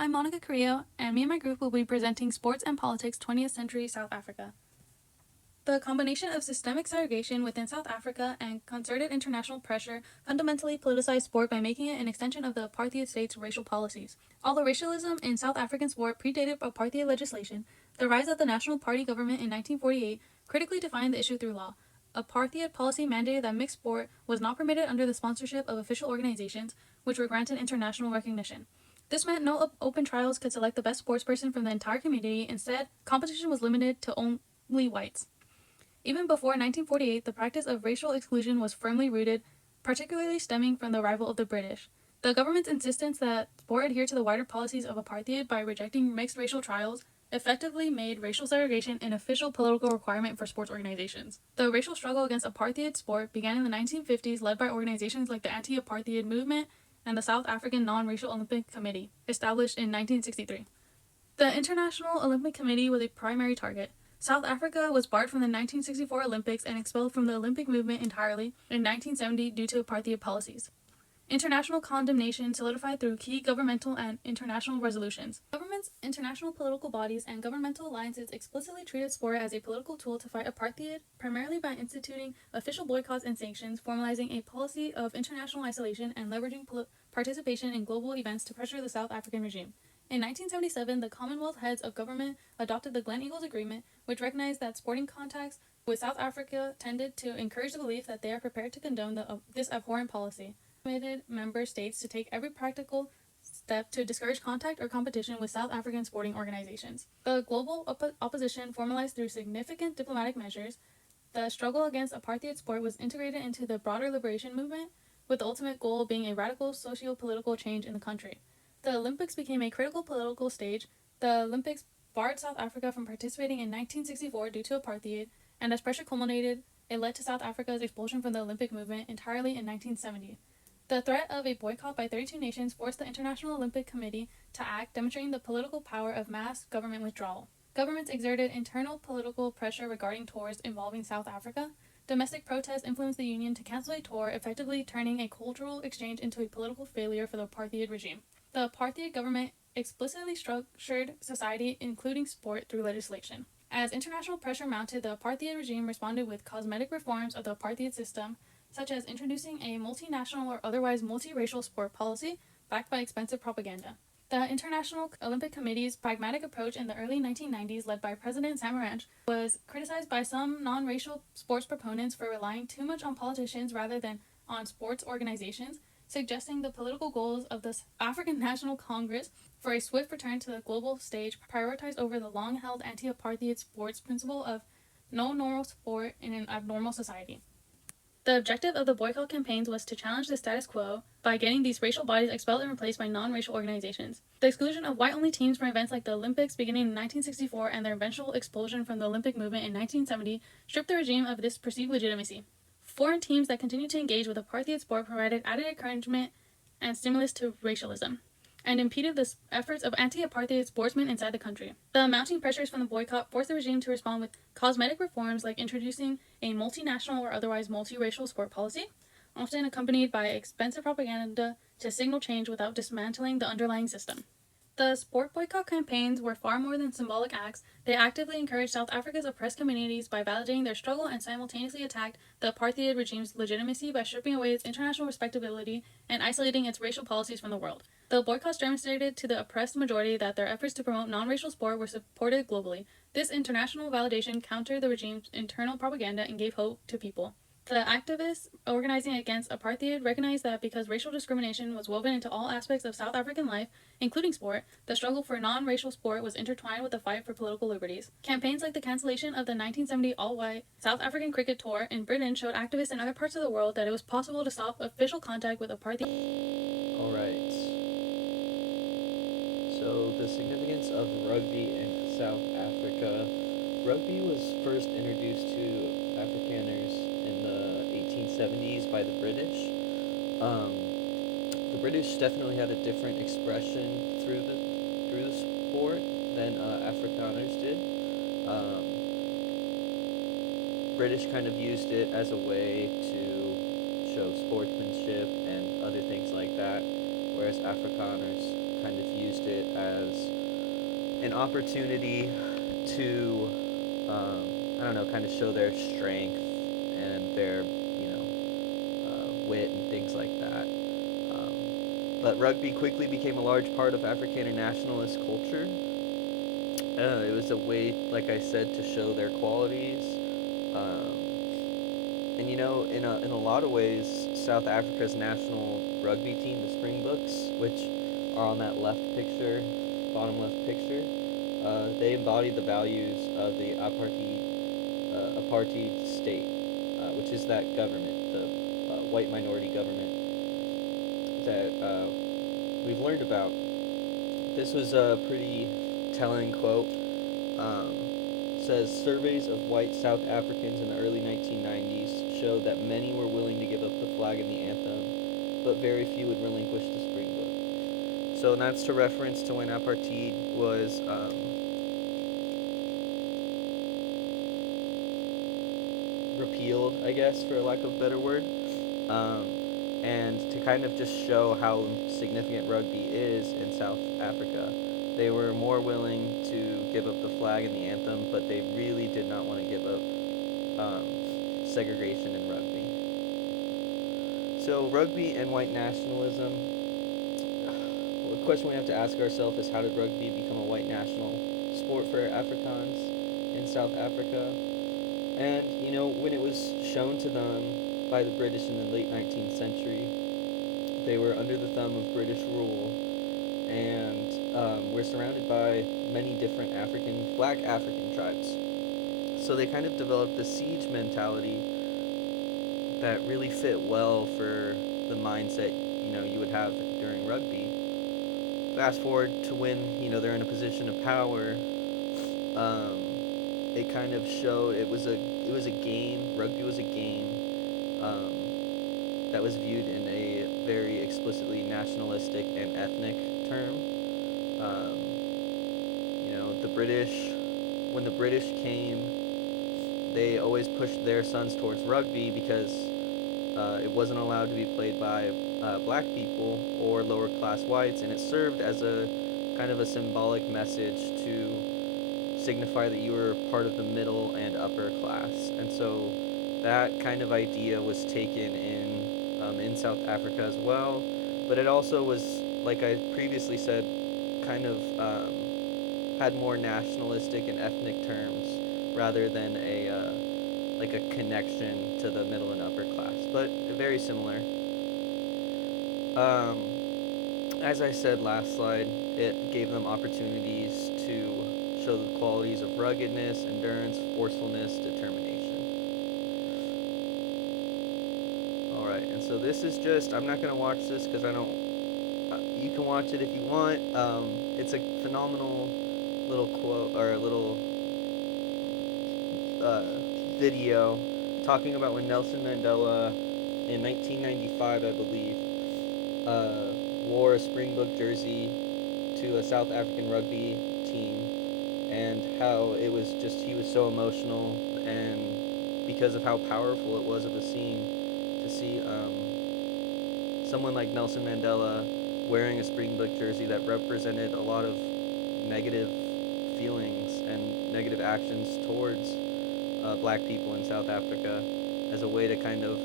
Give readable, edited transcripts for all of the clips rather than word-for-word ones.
I'm Monica Carrillo, and me and my group will be presenting Sports and Politics 20th Century South Africa. The combination of systemic segregation within South Africa and concerted international pressure fundamentally politicized sport by making it an extension of the apartheid state's racial policies. Although racialism in South African sport predated apartheid legislation, the rise of the National Party government in 1948 critically defined the issue through law. Apartheid policy mandated that mixed sport was not permitted under the sponsorship of official organizations, which were granted international recognition. This meant no open trials could select the best sportsperson from the entire community. Instead, competition was limited to only whites. Even before 1948, the practice of racial exclusion was firmly rooted, particularly stemming from the arrival of the British. The government's insistence that sport adhere to the wider policies of apartheid by rejecting mixed racial trials effectively made racial segregation an official political requirement for sports organizations. The racial struggle against apartheid sport began in the 1950s, led by organizations like the Anti-Apartheid Movement and the South African Non-Racial Olympic Committee, established in 1963. The International Olympic Committee was a primary target. South Africa was barred from the 1964 Olympics and expelled from the Olympic movement entirely in 1970 due to apartheid policies. International condemnation solidified through key governmental and international resolutions. Governments, international political bodies, and governmental alliances explicitly treated sport as a political tool to fight apartheid, primarily by instituting official boycotts and sanctions, formalizing a policy of international isolation, and leveraging participation in global events to pressure the South African regime. In 1977, the Commonwealth heads of government adopted the Gleneagles Agreement, which recognized that sporting contacts with South Africa tended to encourage the belief that they are prepared to condone this abhorrent policy. Committed member states to take every practical step to discourage contact or competition with South African sporting organizations. The global opposition formalized through significant diplomatic measures. The struggle against apartheid sport was integrated into the broader liberation movement, with the ultimate goal being a radical socio-political change in the country. The Olympics became a critical political stage. The Olympics barred South Africa from participating in 1964 due to apartheid, and as pressure culminated, it led to South Africa's expulsion from the Olympic movement entirely in 1970. The threat of a boycott by 32 nations forced the International Olympic Committee to act, demonstrating the political power of mass government withdrawal. Governments exerted internal political pressure regarding tours involving South Africa. Domestic protests influenced the union to cancel a tour, effectively turning a cultural exchange into a political failure for the apartheid regime. The apartheid government explicitly structured society, including sport, through legislation. As international pressure mounted, the apartheid regime responded with cosmetic reforms of the apartheid system, such as introducing a multinational or otherwise multiracial sport policy backed by expensive propaganda. The International Olympic Committee's pragmatic approach in the early 1990s, led by President Samaranch, was criticized by some non-racial sports proponents for relying too much on politicians rather than on sports organizations, suggesting the political goals of the African National Congress for a swift return to the global stage prioritized over the long-held anti-apartheid sports principle of no normal sport in an abnormal society. The objective of the boycott campaigns was to challenge the status quo by getting these racial bodies expelled and replaced by non-racial organizations. The exclusion of white-only teams from events like the Olympics beginning in 1964 and their eventual expulsion from the Olympic movement in 1970 stripped the regime of this perceived legitimacy. Foreign teams that continued to engage with apartheid sport provided added encouragement and stimulus to racialism, and impeded the efforts of anti-apartheid sportsmen inside the country. The mounting pressures from the boycott forced the regime to respond with cosmetic reforms like introducing a multinational or otherwise multiracial sport policy, often accompanied by expensive propaganda to signal change without dismantling the underlying system. The sport boycott campaigns were far more than symbolic acts. They actively encouraged South Africa's oppressed communities by validating their struggle and simultaneously attacked the apartheid regime's legitimacy by stripping away its international respectability and isolating its racial policies from the world. The boycotts demonstrated to the oppressed majority that their efforts to promote non-racial sport were supported globally. This international validation countered the regime's internal propaganda and gave hope to people. The activists organizing against apartheid recognized that because racial discrimination was woven into all aspects of South African life, including sport, the struggle for non-racial sport was intertwined with the fight for political liberties. Campaigns like the cancellation of the 1970 all-white South African cricket tour in Britain showed activists in other parts of the world that it was possible to stop official contact with apartheid. Alright. So, the significance of rugby in South Africa. Rugby was first introduced to Afrikaners in the 1870s by the British. The British definitely had a different expression through the sport than Afrikaners did. British kind of used it as a way to show sportsmanship and other things like that, whereas Afrikaners kind of used it as an opportunity to, I don't know, kind of show their strength and their, wit and things like that. But rugby quickly became a large part of Afrikaner nationalist culture. It was a way, like I said, to show their qualities. And in a lot of ways, South Africa's national rugby team, the Springboks, which are on that left picture, bottom left picture, they embodied the values of the apartheid state, which is that government, the white minority government that we've learned about. This was a pretty telling quote. Says surveys of white South Africans in the early 1990s showed that many were willing to give up the flag and the anthem, but very few would relinquish the Springbok. So that's to reference to when apartheid was repealed, I guess, for lack of a better word. Um, and to kind of just show how significant rugby is in South Africa. They were more willing to give up the flag and the anthem, but they really did not want to give up segregation in rugby. So rugby and white nationalism. Well, the question we have to ask ourselves is, how did rugby become a white national sport for Afrikaans in South Africa? And when it was shown to them by the British in the late 19th century, they were under the thumb of British rule, and we're surrounded by many different Black African tribes. So they kind of developed this siege mentality that really fit well for the mindset you would have during rugby. Fast forward to when they're in a position of power. It kind of showed it was a game. Rugby was a game that was viewed in a very explicitly nationalistic and ethnic term. Um, the British, when the British came, they always pushed their sons towards rugby because it wasn't allowed to be played by black people or lower class whites, and it served as a kind of a symbolic message to signify that you were part of the middle and upper class. And so that kind of idea was taken in South Africa as well. But it also was, like I previously said, kind of had more nationalistic and ethnic terms rather than like a connection to the middle and upper class, but very similar. Um, as I said last slide, it gave them opportunities to show the qualities of ruggedness, endurance, forcefulness, determination. Alright, and so this is just, I'm not going to watch this because I don't, you can watch it if you want. It's a phenomenal little quote, or a little video talking about when Nelson Mandela, in 1995, I believe, wore a Springbok jersey to a South African rugby team, and how he was so emotional, and because of how powerful it was of a scene to see someone like Nelson Mandela wearing a Springbok jersey that represented a lot of negative feelings and negative actions towards black people in South Africa, as a way to kind of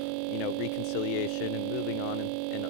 reconciliation and moving on and